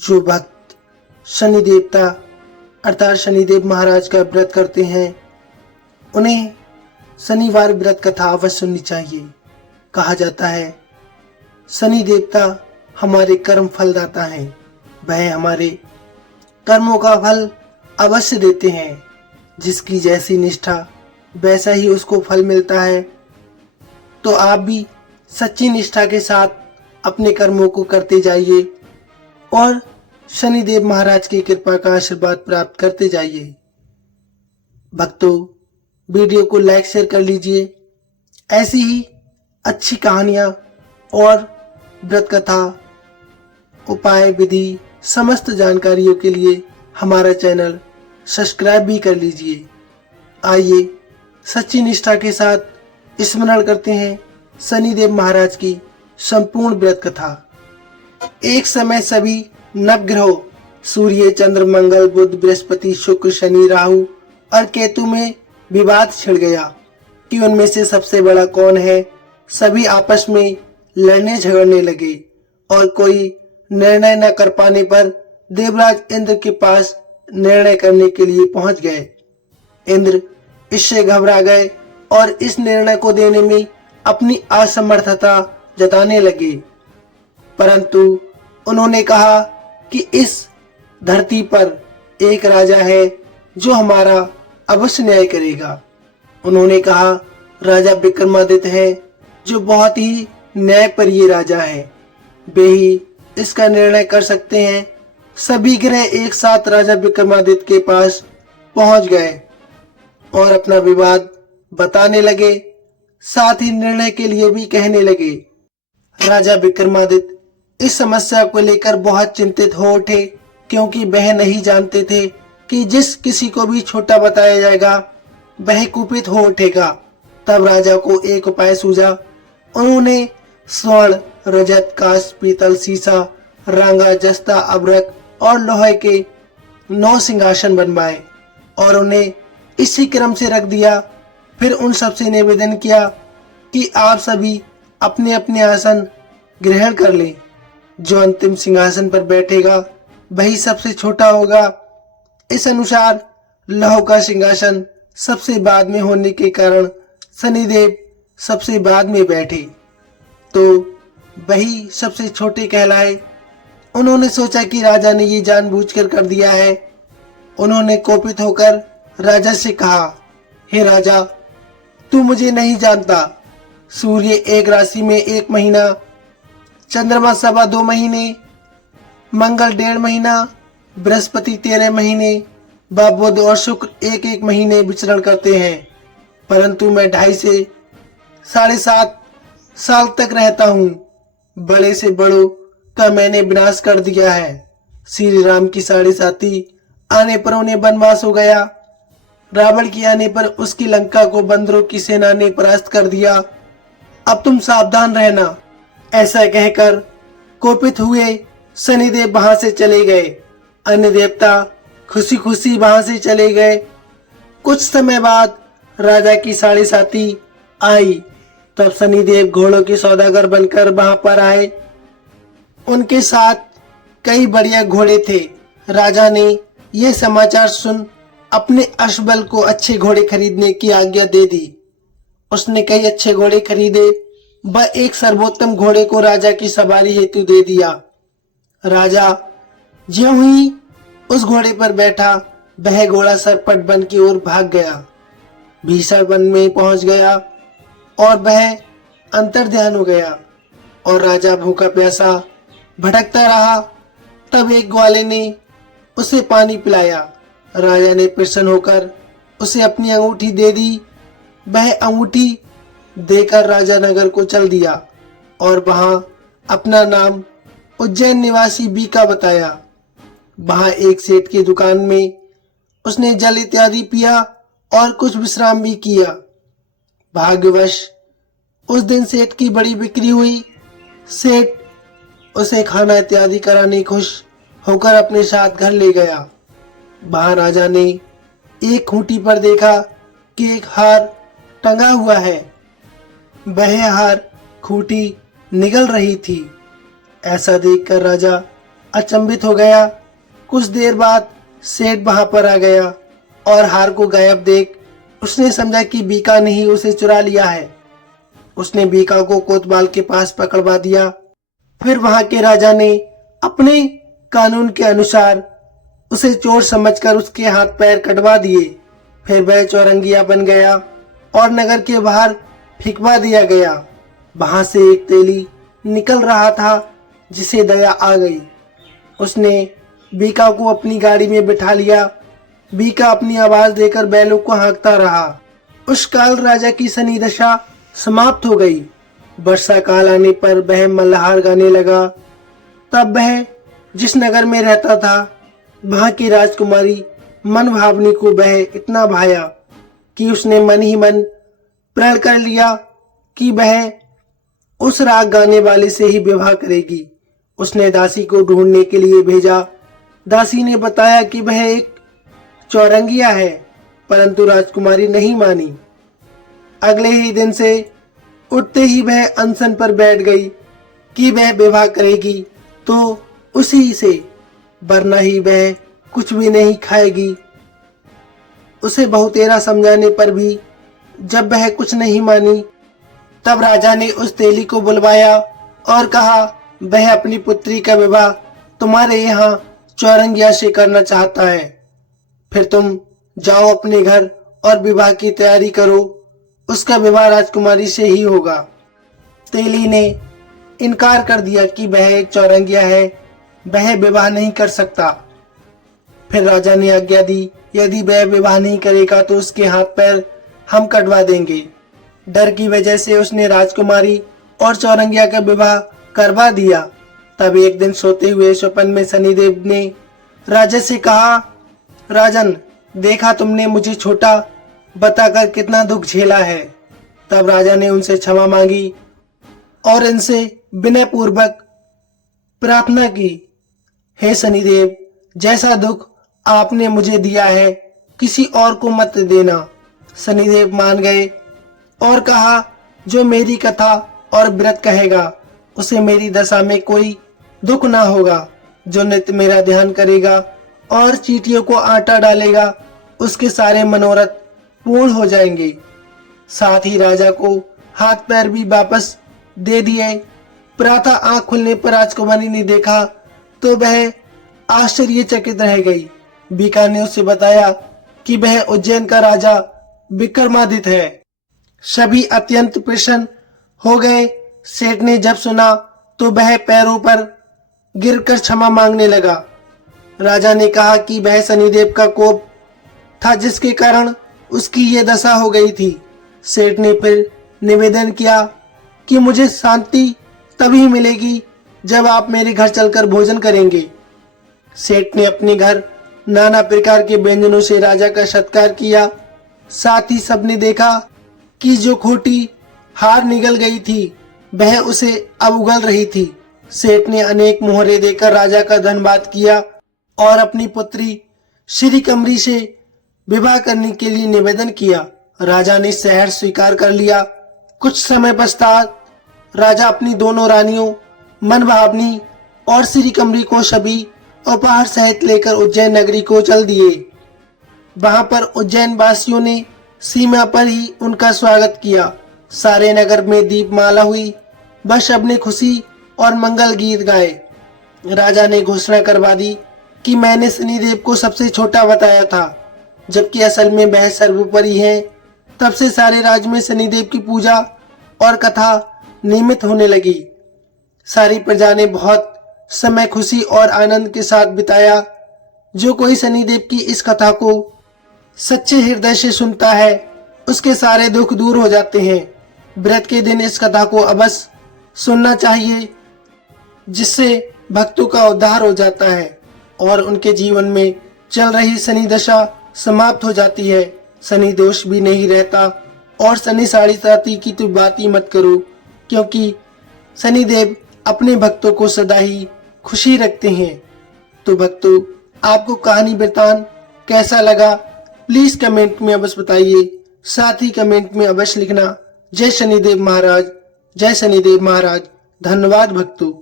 जो भक्त शनि देवता अर्थात शनिदेव महाराज का व्रत करते हैं उन्हें शनिवार व्रत कथा अवश्य सुननी चाहिए। कहा जाता है शनि देवता हमारे कर्म फलदाता हैं, वह हमारे कर्मों का फल अवश्य देते हैं। जिसकी जैसी निष्ठा वैसा ही उसको फल मिलता है। तो आप भी सच्ची निष्ठा के साथ अपने कर्मों को करते जाइए और शनिदेव महाराज की कृपा का आशीर्वाद प्राप्त करते जाइए। भक्तों, वीडियो को लाइक शेयर कर लीजिए। ऐसी ही अच्छी कहानियाँ और व्रत कथा उपाय विधि समस्त जानकारियों के लिए हमारा चैनल सब्सक्राइब भी कर लीजिए। आइए सच्ची निष्ठा के साथ स्मरण करते हैं शनिदेव महाराज की संपूर्ण व्रत कथा। एक समय सभी नवग्रहों सूर्य चंद्र मंगल बुध बृहस्पति शुक्र शनि राहु और केतु में विवाद छिड़ गया कि उनमें से सबसे बड़ा कौन है। सभी आपस में लड़ने झगड़ने लगे और कोई निर्णय न कर पाने पर देवराज इंद्र के पास निर्णय करने के लिए पहुंच गए। इंद्र इससे घबरा गए और इस निर्णय को देने में अपनी असमर्थता जताने लगे। परंतु उन्होंने कहा कि इस धरती पर एक राजा है जो हमारा अवश्य न्याय करेगा। उन्होंने कहा राजा विक्रमादित्य है जो बहुत ही न्यायप्रिय राजा है, वे ही इसका निर्णय कर सकते हैं। सभी ग्रह एक साथ राजा विक्रमादित्य के पास पहुंच गए और अपना विवाद बताने लगे, साथ ही निर्णय के लिए भी कहने लगे। राजा विक्रमादित्य इस समस्या को लेकर बहुत चिंतित हो उठे, क्योंकि वह नहीं जानते थे कि जिस किसी को भी छोटा बताया जाएगा वह कुपित हो उठेगा। तब राजा को एक उपाय सूझा। उन्होंने स्वर्ण रजत कांस्य पीतल सीसा रांगा जस्ता अभ्रक और लोहे के 9 सिंहासन बनवाए और उन्हें इसी क्रम से रख दिया। फिर उन सबसे निवेदन किया कि आप सभी अपने अपने आसन ग्रहण कर लें। जो अंतिम सिंहासन पर बैठेगा वही सबसे छोटा होगा। इस अनुसार लौह का सिंहासन सबसे बाद में होने के कारण शनिदेव सबसे बाद में बैठे, तो वही सबसे छोटे कहलाए। उन्होंने सोचा कि राजा ने ये जानबूझकर कर दिया है। उन्होंने कोपित होकर राजा से कहा, हे राजा, तू मुझे नहीं जानता। सूर्य एक राशि में 1 महीना, चंद्रमा 2.25 महीने, मंगल 1.5 महीना, बृहस्पति 13 महीने, बुध और शुक्र 1-1 महीने विचरण करते हैं। परंतु मैं 2.5 से 7.5 साल तक रहता हूँ। बड़े से बड़ों का मैंने विनाश कर दिया है। श्री राम की 7.5 आने पर उन्हें वनवास हो गया। रावण की आने पर उसकी लंका को बंदरों की सेना ने परास्त कर दिया। अब तुम सावधान रहना। ऐसा कहकर कोपित हुए शनिदेव वहां से चले गए। अन्य देवता खुशी खुशी वहां से चले गए। कुछ समय बाद राजा की 7.5 आई। तब शनिदेव घोड़ों के सौदागर बनकर वहां पर आए। उनके साथ कई बढ़िया घोड़े थे। राजा ने यह समाचार सुन अपने अश्वबल को अच्छे घोड़े खरीदने की आज्ञा दे दी। उसने कई अच्छे घोड़े खरीदे। वह एक सर्वोत्तम घोड़े को राजा की सवारी हेतु दे दिया। राजा ज्यों ही उस घोड़े पर बैठा, वह घोड़ा सरपट वन की ओर भाग गया। भीषण वन में पहुंच गया और वह अंतर्ध्यान हो गया और राजा भूखा प्यासा भटकता रहा। तब एक ग्वाले ने उसे पानी पिलाया। राजा ने प्रसन्न होकर उसे अपनी अंगूठी दे दी। वह अंगूठी देकर राजा नगर को चल दिया और वहां अपना नाम उज्जैन निवासी बीका बताया। वहां एक सेठ की दुकान में उसने जल इत्यादि पिया और कुछ विश्राम भी किया। भाग्यवश उस दिन सेठ की बड़ी बिक्री हुई। सेठ उसे खाना इत्यादि कराने खुश होकर अपने साथ घर ले गया। वहां राजा ने एक खूंटी पर देखा कि एक हार टंगा हुआ है। वह हार खूंटी निगल रही थी। ऐसा देखकर राजा अचंभित हो गया। कुछ देर बाद सेठ वहां पर आ गया और हार को गायब देख उसने समझा कि बीका ने ही उसे चुरा लिया है। उसने बीका को कोतवाल के पास पकड़वा दिया। फिर वहां के राजा ने अपने कानून के अनुसार उसे चोर समझकर उसके हाथ पैर कटवा दिए। फिर वह चौरंगिया बन गया और नगर के बाहर फेंकवा दिया गया। वहां से एक तेली निकल रहा था जिसे दया आ गई। उसने बीका को अपनी गाड़ी में बिठा लिया। बीका अपनी आवाज देकर बैलों को हाँकता रहा। उस काल राजा की शनि दशा समाप्त हो गई। वर्षा काल आने पर वह मल्हार गाने लगा। तब वह जिस नगर में रहता था वहां की राजकुमारी मनभावनी को वह इतना भाया कि उसने मन ही मन प्रण कर लिया कि वह उस राग गाने वाले से ही विवाह करेगी। उसने दासी को ढूंढने के लिए भेजा। दासी ने बताया कि वह एक चौरंगिया है, परंतु राजकुमारी नहीं मानी। अगले ही दिन से उठते ही वह अनशन पर बैठ गई कि वह विवाह करेगी तो उसी से, वरना ही वह कुछ भी नहीं खाएगी। उसे बहुतेरा समझाने पर भी जब वह कुछ नहीं मानी, तब राजा ने उस तेली को बुलवाया और कहा वह अपनी पुत्री का विवाह तुम्हारे यहाँ चौरंगिया से करना चाहता है। फिर तुम जाओ अपने घर और विवाह की तैयारी करो। उसका विवाह राजकुमारी से ही होगा। तेली ने इनकार कर दिया कि वह एक चौरंगिया है, वह विवाह नहीं कर सकता। फिर राजा ने आज्ञा दी, यदि वह विवाह नहीं करेगा तो उसके हाथ पैर हम कटवा देंगे। डर की वजह से उसने राजकुमारी और चौरंगिया का विवाह करवा दिया। तब एक दिन सोते हुए स्वप्न में शनिदेव ने राजा से कहा, राजन, देखा तुमने मुझे छोटा बताकर कितना दुख झेला है। तब राजा ने उनसे क्षमा मांगी और इनसे विनय पूर्वक प्रार्थना की, हे शनिदेव, जैसा दुख आपने मुझे दिया है किसी और को मत देना। शनिदेव मान गए और कहा, जो मेरी कथा और व्रत कहेगा उसे मेरी दशा में कोई दुख ना होगा। जो नित्य मेरा ध्यान करेगा और चींटियों को आटा डालेगा उसके सारे मनोरथ पूर्ण हो जाएंगे। साथ ही राजा को हाथ पैर भी वापस दे दिए। प्रातः आंख खुलने पर राजकुमारी ने देखा तो वह आश्चर्यचकित रह गई। बीका ने उसे बताया कि वह उज्जैन का राजा विक्रमादित्य है। सभी अत्यंत प्रसन्न हो गए। सेठ ने जब सुना तो वह पैरों पर गिरकर क्षमा मांगने लगा। राजा ने कहा कि वह शनिदेव का कोप था जिसके कारण उसकी ये दशा हो गई थी। सेठ ने फिर निवेदन किया कि मुझे शांति तभी मिलेगी जब आप मेरे घर चलकर भोजन करेंगे। सेठ ने अपने घर नाना प्रकार के व्यंजनों से राजा का सत्कार किया। साथ ही सबने देखा कि जो खोटी हार निगल गई थी वह उसे अब उगल रही थी। सेठ ने अनेक मोहरे देकर राजा का धन्यवाद किया और अपनी पुत्री श्री कमरी से विवाह करने के लिए निवेदन किया। राजा ने शहर स्वीकार कर लिया। कुछ समय पश्चात राजा अपनी दोनों रानियों मनभावनी और श्री कमरी को सभी उपहार सहित लेकर उज्जैन नगरी को चल दिए। वहां पर उज्जैन वासियों ने सीमा पर ही उनका स्वागत किया। सारे नगर में दीपमाला हुई। वह सबने खुशी और मंगल गीत गाए। राजा ने घोषणा करवा दी कि मैंने शनिदेव को सबसे छोटा बताया था, जबकि असल में वह सर्वोपरि है। तब से सारे राज्य में शनिदेव की पूजा और कथा नियमित होने लगी। सारी प्रजा ने बहुत समय खुशी और आनंद के साथ बिताया। जो कोई शनिदेव की इस कथा को सच्चे हृदय से सुनता है उसके सारे दुख दूर हो जाते हैं। व्रत के दिन इस कथा को अवश्य सुनना चाहिए, जिससे भक्तों का उद्धार हो जाता है और उनके जीवन में चल रही शनि दशा समाप्त हो जाती है। शनि दोष भी नहीं रहता। और शनि साढ़े साथी की तो बात ही मत करो, क्योंकि शनिदेव अपने भक्तों को सदा ही खुशी रखते हैं। तो भक्तों, आपको कहानी वृतांत कैसा लगा प्लीज कमेंट में अवश्य बताइए। साथ ही कमेंट में अवश्य लिखना, जय शनिदेव महाराज, जय शनिदेव महाराज। धन्यवाद भक्तों।